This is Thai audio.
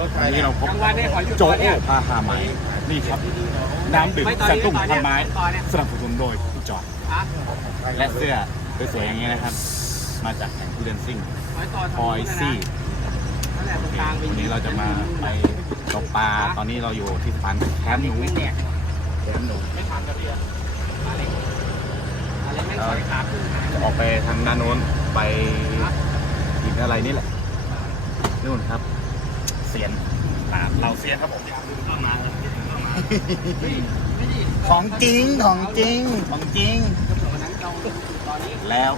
วันนี้เราพบกลางวันเนี่ยขอหยุดโจก่อนโอเนี่ยพาหาใหม่นี่ครับ น้ำดื่มไม่ตอนสันี้ตุ้มตอนพัเนี้นยไม้ตอนเนี้ยสนับสนุนโดยพี่จอดฮะและเสื้อสวยๆอย่างนี้นะครับ มาจากแข่งทุเรียนซิ่งไว้ตอนพอยซี่นั่นแหละตรงกลางวันนี้เราจะมาไปตกปลาตอนนี้เราอยู่ที่สะพานแคมป์หนูเนี่ยแคมป์หนูไม่ทันกับพี่อะมาเลยมาเลยแม่งซอยขาขึ้นจะออกไปทางด้านโน้นไปหินอะไรนี่แหละนู่นครับ เสียนอ่าเราเสียนครับผมเข้ามาไม่ดีของจริงของจริงของจริงก็เหมือนวันนั้นเราตอนนี้แล้ว